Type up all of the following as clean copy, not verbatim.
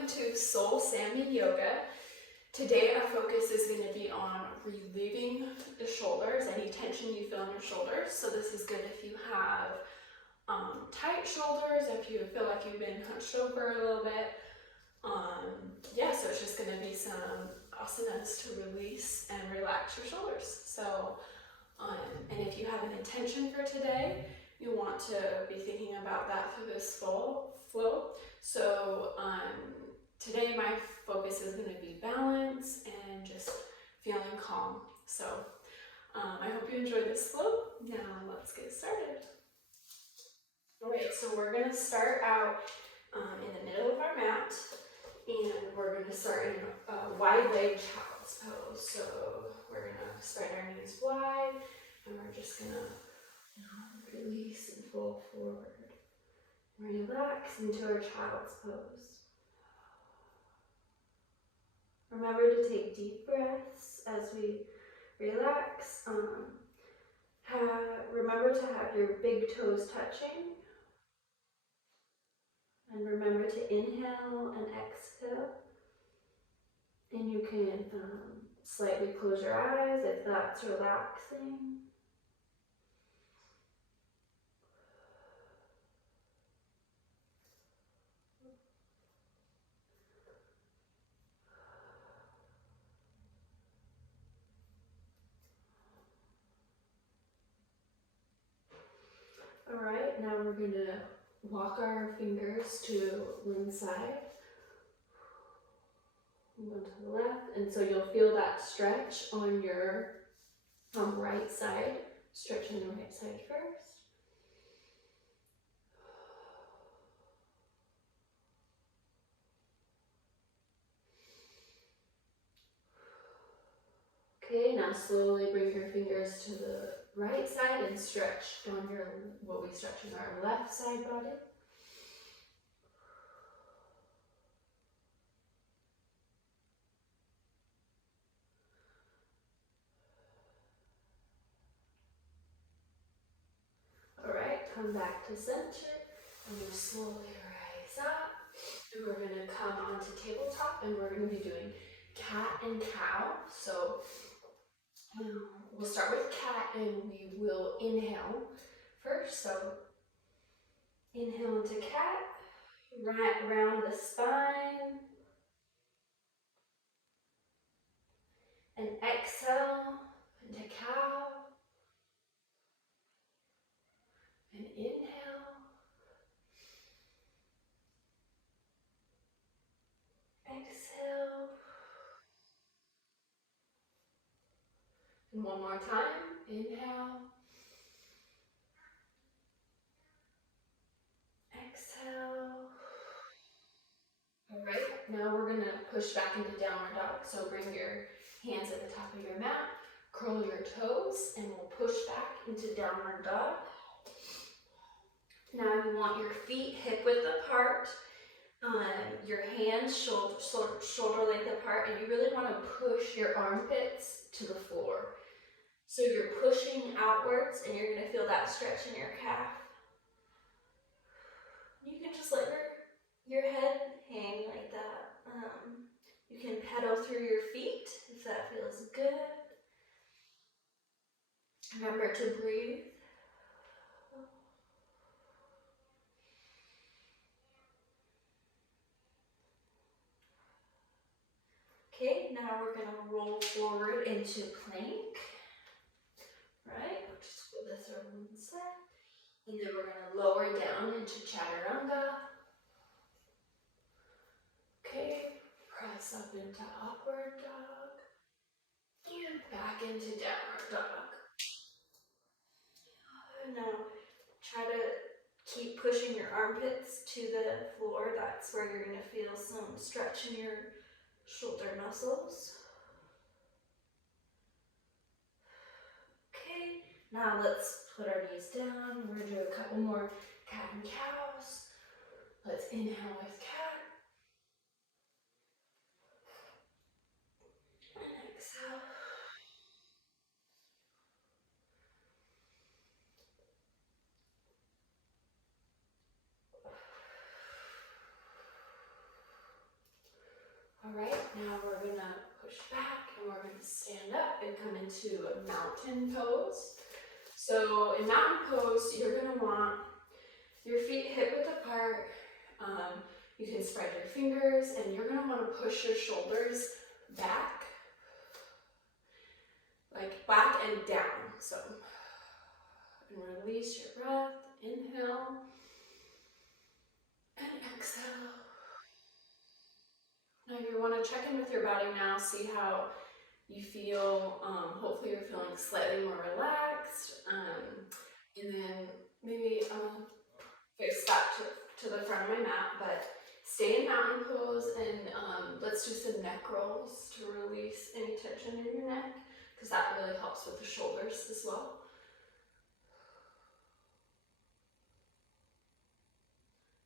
welcome to Soul Sammy Yoga. Today our focus is going to be on relieving the shoulders, any tension you feel in your shoulders. So this is good if you have tight shoulders, if you feel like you've been hunched over a little bit. So it's just going to be some asanas to release and relax your shoulders. So, and if you have an intention for today, you want to be thinking about that through this flow. So today my focus is going to be balance and just feeling calm. So I hope you enjoy this flow. Now let's get started. All right, so we're going to start out in the middle of our mat, and we're going to start in a wide leg child's pose. So we're going to spread our knees wide, and we're just going to release and fold forward. Relax into our child's pose. Remember to take deep breaths as we relax. Remember to have your big toes touching. And remember to inhale and exhale. And you can slightly close your eyes if that's relaxing. All right, now we're going to walk our fingers to one side, one to the left, and so you'll feel that stretch on your right side, stretching the right side first. Okay, now slowly bring your fingers to the right side and stretch on what we stretch in our left side body. All right, come back to center, and we'll slowly rise up. And we're going to come onto tabletop, and we're going to be doing cat and cow. So we'll start with cat, and we will inhale first. So inhale into cat, right round the spine, and exhale into cow, and inhale, exhale, and one more time, inhale, exhale. All right, now we're going to push back into downward dog. So bring your hands at the top of your mat, curl your toes, and we'll push back into downward dog. Now you want your feet hip width apart, your hands shoulder length apart, and you really want to push your armpits to the floor. So you're pushing outwards, and you're going to feel that stretch in your calf. You can just let your head hang like that. You can pedal through your feet if that feels good. Remember to breathe. Okay, now we're going to roll forward into plank. Right, just put this over one side. And then we're going to lower down into Chaturanga. Okay, press up into upward dog. And back into downward dog. Now, try to keep pushing your armpits to the floor. That's where you're going to feel some stretch in your shoulder muscles. Okay, now let's put our knees down. We're going to do a couple more cat and cows. Let's inhale with cat. And exhale. All right, now we're gonna push back and we're gonna stand up and come into a mountain pose. So in mountain pose, you're gonna want your feet hip width apart. You can spread your fingers and you're gonna wanna push your shoulders back, like back and down. So, and release your breath, inhale and exhale. Now you wanna check in with your body now, see how you feel. Hopefully you're feeling slightly more relaxed. And then maybe face back to the front of my mat, but stay in mountain pose and let's do some neck rolls to release any tension in your neck, because that really helps with the shoulders as well.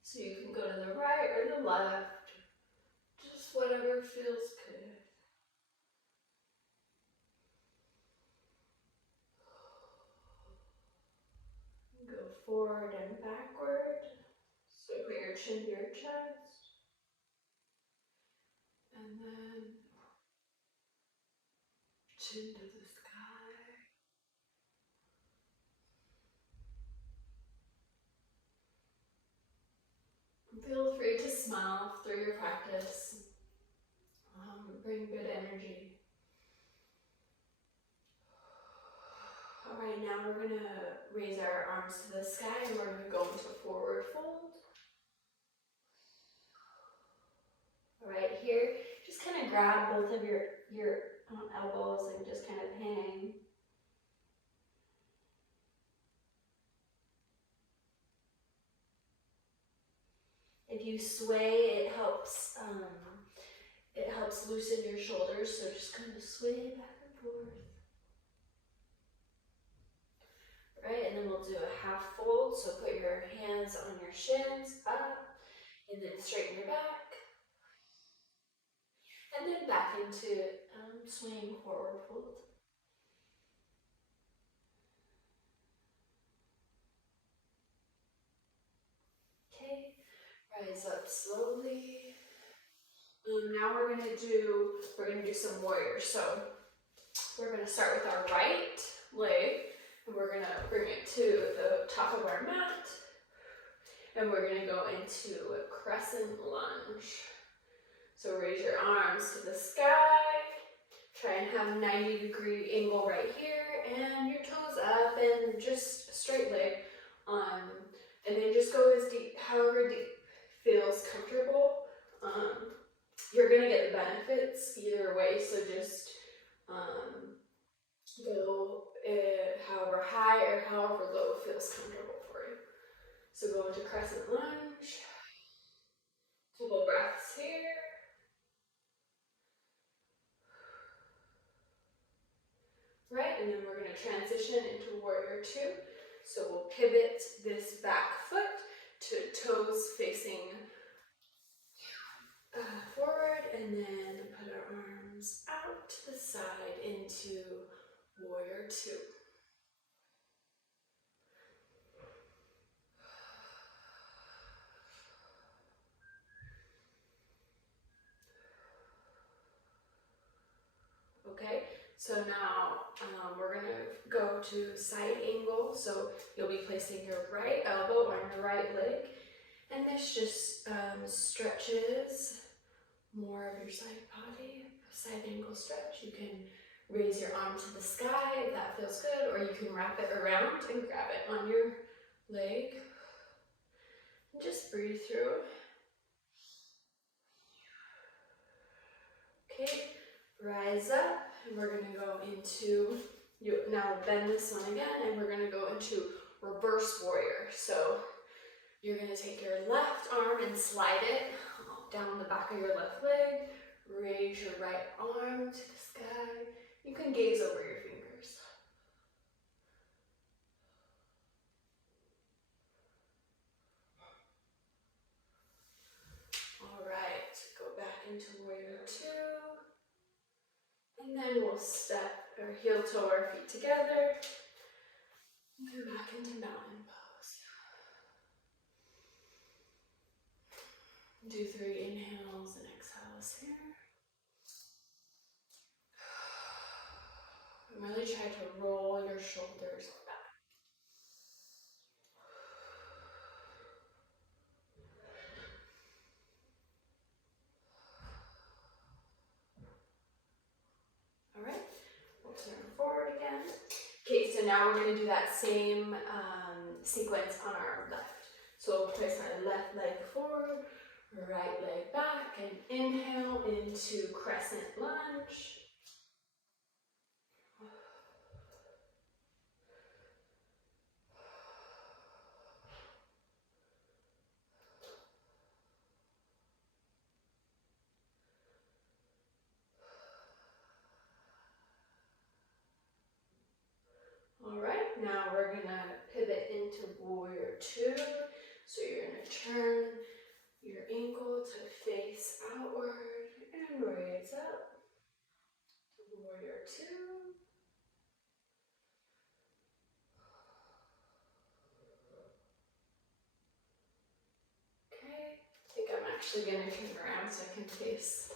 So you can go to the right or the left, just whatever feels good. Go forward and backward. So put your chin to your chest. And then chin to the sky. Feel free to smile through your practice. Bring good energy. All right, now we're gonna raise our arms to the sky and we're gonna go into a forward fold. All right, here, just kind of grab both of your elbows and just kind of hang. If you sway, it helps loosen your shoulders, so just kind of sway back and forth. Right, and then we'll do a half fold, so put your hands on your shins, up, and then straighten your back. And then back into swaying forward fold. Okay, rise up slowly. Now we're gonna do some warriors. So we're gonna start with our right leg, and we're gonna bring it to the top of our mat, and we're gonna go into a crescent lunge. So raise your arms to the sky, try and have a 90-degree angle right here, and your toes up, and just straight leg. And then just go as deep, however deep feels comfortable. You're gonna get the benefits either way, so just go however high or however low feels comfortable for you. So go into crescent lunge, couple breaths here. Right, and then we're going to transition into warrior two. So we'll pivot this back foot to toes facing forward, and then put our arms out to the side into warrior two. Okay, so now we're going to go to side angle. So you'll be placing your right elbow on your right leg, and this just stretches more of your side body. Side angle stretch. You can raise your arm to the sky if that feels good, or you can wrap it around and grab it on your leg. And just breathe through. Okay, rise up, and we're going to go into, now bend this one again, and we're going to go into reverse warrior. So you're going to take your left arm and slide it down the back of your left leg. Raise your right arm to the sky. You can gaze over your fingers. All right, go back into warrior two. And then we'll step our heel toe our feet together. And go back into mountain pose. Do 3 inhales and exhales here. And really try to roll your shoulders back. All right, we'll turn forward again. Okay, so now we're going to do that same sequence on our left. So we'll place our left leg forward, right leg back, and inhale into crescent lunge. All right, now we're gonna pivot into warrior two. So you're gonna turn your ankle to face outward and raise up. Warrior two. Okay, I think I'm actually gonna turn around so I can face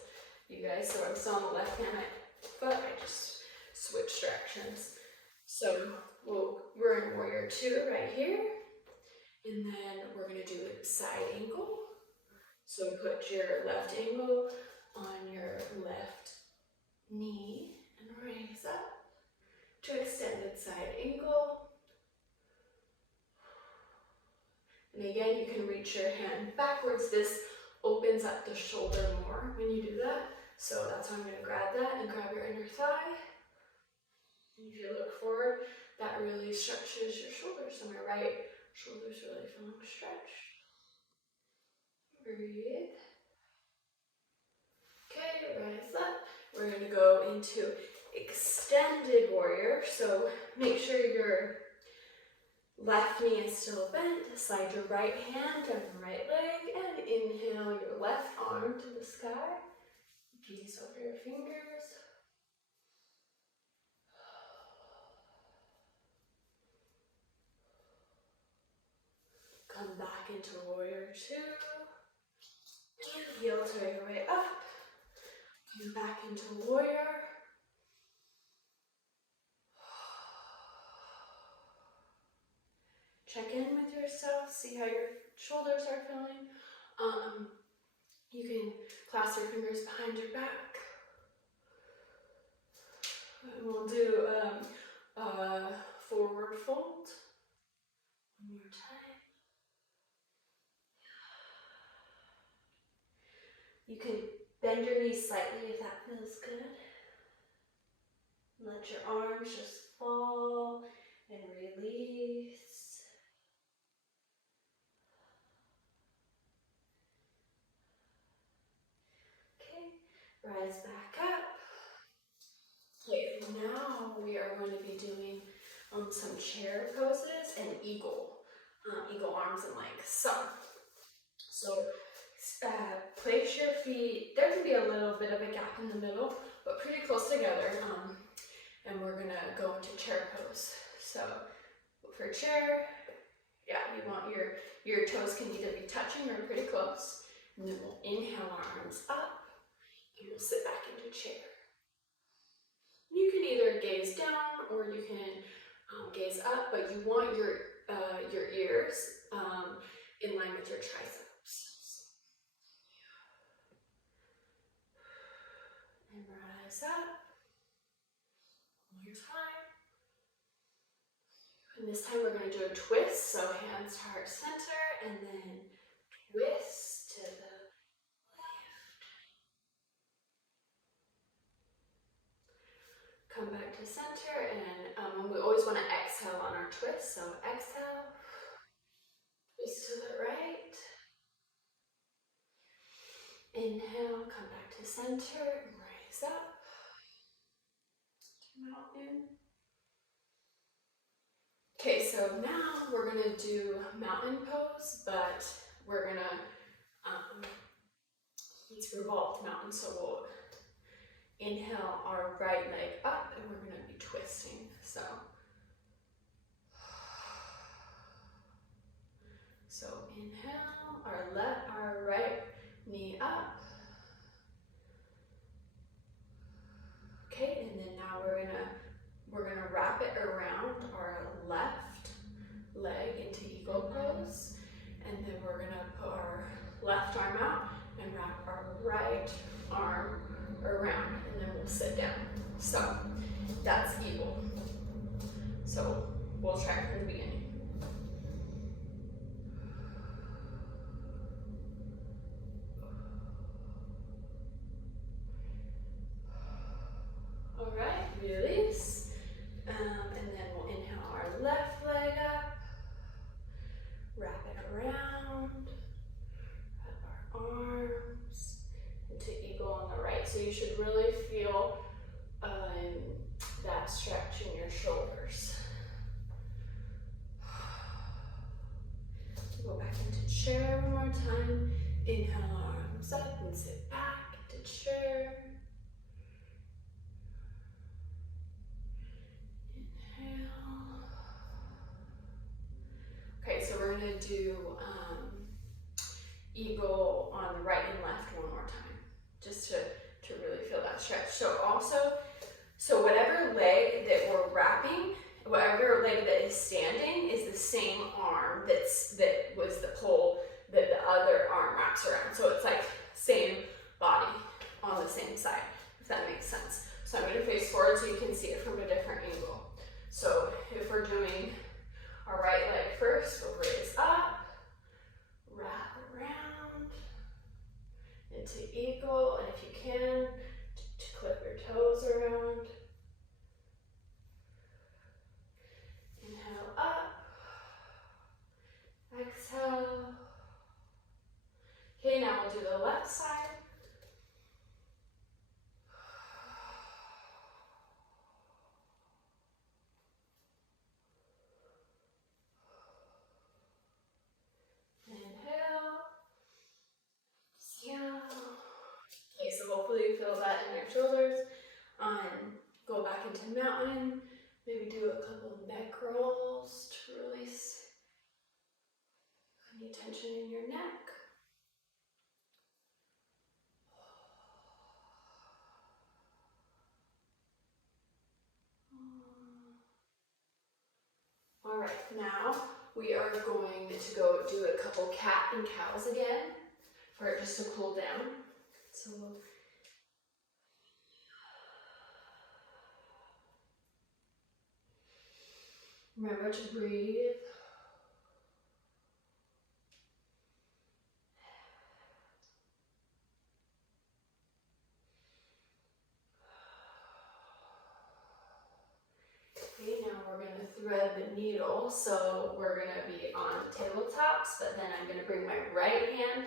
you guys. So I'm still on the left hand foot, I just switch directions. So we're in warrior two right here. And then we're going to do side angle. So put your left ankle on your left knee and raise up to extended side angle. And again, you can reach your hand backwards. This opens up the shoulder more when you do that. So that's why I'm going to grab that and grab your inner thigh. And if you look forward, that really stretches your shoulders. So my right shoulder's really feeling stretched. Breathe. Okay, rise up. We're going to go into extended warrior. So make sure your left knee is still bent. Slide your right hand down your right leg and inhale your left arm to the sky. Gaze over your fingers. Come back into warrior two. And heel toe your way up. Come back into warrior. Check in with yourself, see how your shoulders are feeling. You can clasp your fingers behind your back. And we'll do forward fold. One more time. You can bend your knees slightly if that feels good. Let your arms just fall and release. Rise back up. Okay, now we are going to be doing some chair poses and eagle arms and legs. So place your feet, there can be a little bit of a gap in the middle, but pretty close together. And we're gonna go into chair pose. So for chair, yeah, you want your toes can either be touching or pretty close. And then we'll inhale our arms up. And we'll sit back into chair. You can either gaze down or you can gaze up, but you want your ears in line with your triceps. And rise up. One more time. And this time we're going to do a twist. So hands to heart center and then twist to the come back to center, and we always want to exhale on our twist. So exhale, twist to the right. Inhale, come back to center, and rise up. Mountain. Okay, so now we're going to do mountain pose, but we're going to, it's revolved mountain, so we'll inhale our right leg up and we're going to be twisting. So inhale, our right knee up. Okay, and then now we're around, and then we'll sit down. So that's eagle. So we'll try from the beginning. All right, release. And then we'll inhale our left leg up, wrap it around, wrap our arms into eagle on the right. So you should really feel that stretch in your shoulders. Go back into chair one more time. Inhale, arms up and sit back into chair. Inhale. Okay, so we're going to do eagle on the right and left one more time, just to really feel that stretch. So whatever leg that we're wrapping, whatever leg that is standing is the same arm that was the pole that the other arm wraps around. So it's like same body on the same side, if that makes sense. So I'm going to face forward so you can see it from a different angle. So if we're doing our right leg first, we'll raise up, wrap around into eagle, and if you can, to clip your toes around. Inhale up, exhale. Okay, now we'll do the left side. Inhale, exhale. Okay, so hopefully you feel that in your shoulders. Go back into mountain. Maybe do a couple of neck rolls to release any tension in your neck. All right, now we are going to go do a couple cat and cows again for it just to cool down. So remember to breathe. Okay, now we're going to thread the needle. So we're going to be on tabletops, but then I'm going to bring my right hand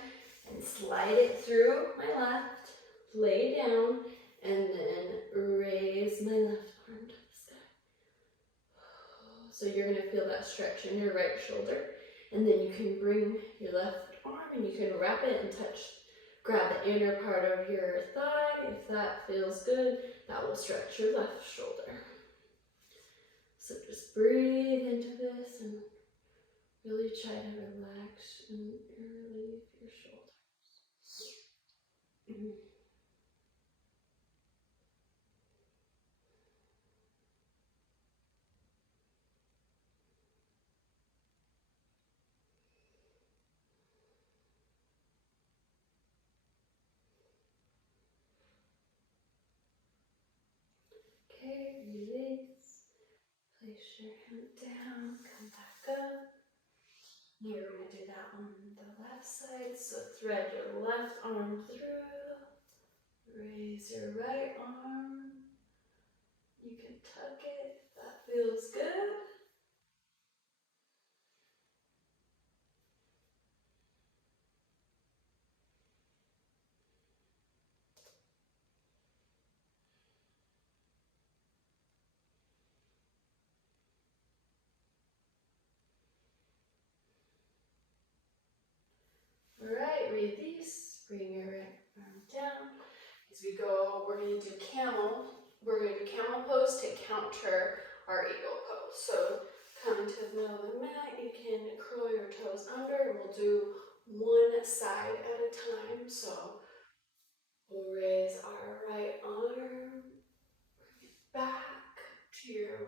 and slide it through my left, lay down, and then raise my left arm to the sky. So you're going to feel that stretch in your right shoulder, and then you can bring your left arm and you can wrap it and grab the inner part of your thigh. If that feels good, that will stretch your left shoulder. So just breathe into this and really try to relax and relieve your shoulders. Okay, release. Place your hand down, come back up. You're going to do that on the left side. So thread your left arm through. Raise your right arm. You can tuck it if that feels good. All right, release. Bring your right arm down. As we go, we're going to do camel. We're going to do camel pose to counter our eagle pose. So come to the middle of the mat. You can curl your toes under, and we'll do one side at a time. So we'll raise our right arm, bring it back to your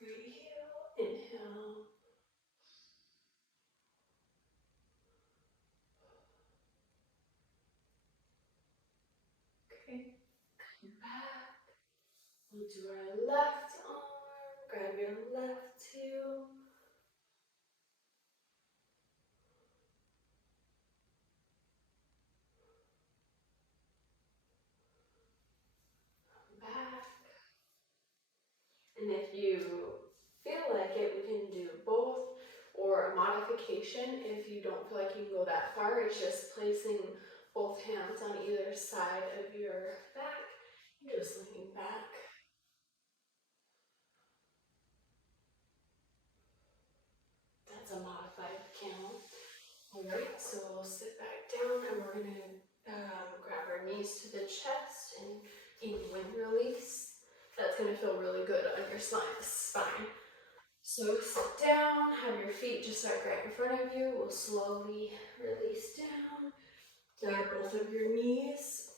right heel. Inhale. Okay, come back. We'll do our left arm. Grab your left heel. Come back. And if you feel like it, we can do both, or a modification if you don't feel like you can go that far. It's just placing both hands on either side of your back and just leaning back. That's a modified camel. Alright, so we'll sit back down and we're going to grab our knees to the chest and even release. That's going to feel really good on your spine. So sit down, have your feet just like right in front of you. We'll slowly release down. Grab both of your knees.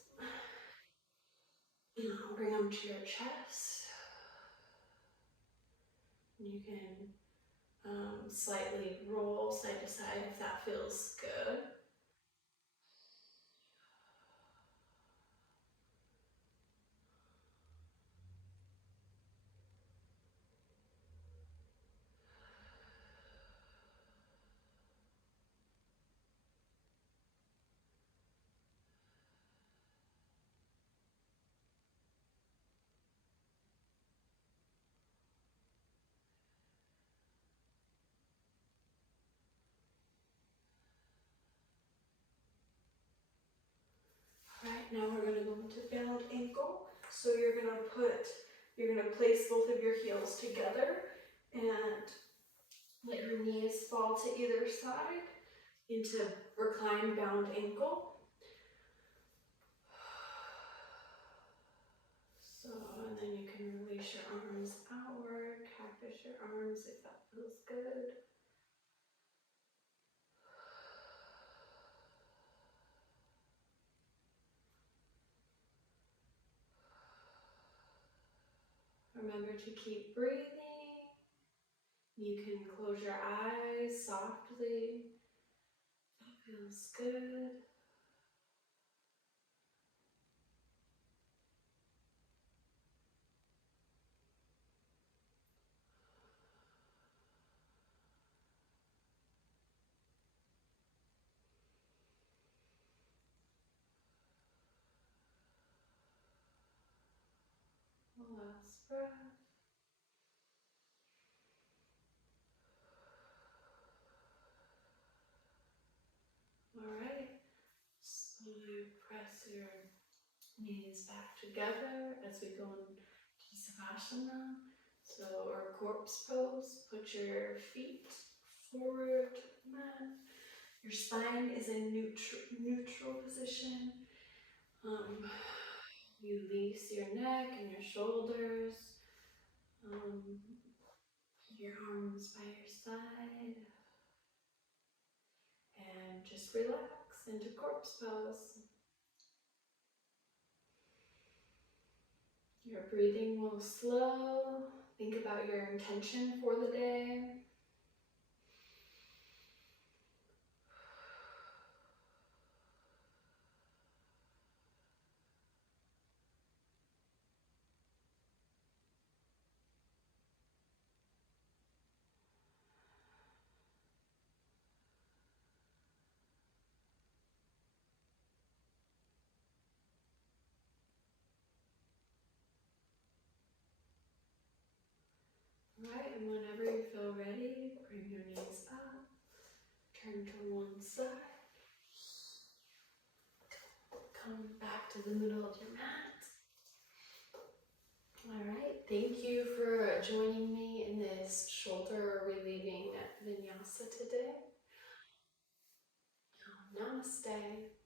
And I'll bring them to your chest. You can slightly roll side to side if that feels good. Alright, now we're going to go into bound ankle. So you're going to place both of your heels together and let your knees fall to either side into reclined bound ankle. So, and then you can release your arms outward, cactus your arms if that feels good. Remember to keep breathing. You can close your eyes softly. That feels good. Last breath. Alright, slowly press your knees back together as we go into Savasana. So, or corpse pose. Put your feet forward, mat. Your spine is in neutral position. You release your neck and your shoulders. Your arms by your side. And just relax into corpse pose. Your breathing will slow. Think about your intention for the day. Alright, and whenever you feel ready, bring your knees up. Turn to one side. Come back to the middle of your mat. Alright, thank you for joining me in this shoulder relieving vinyasa today. Namaste.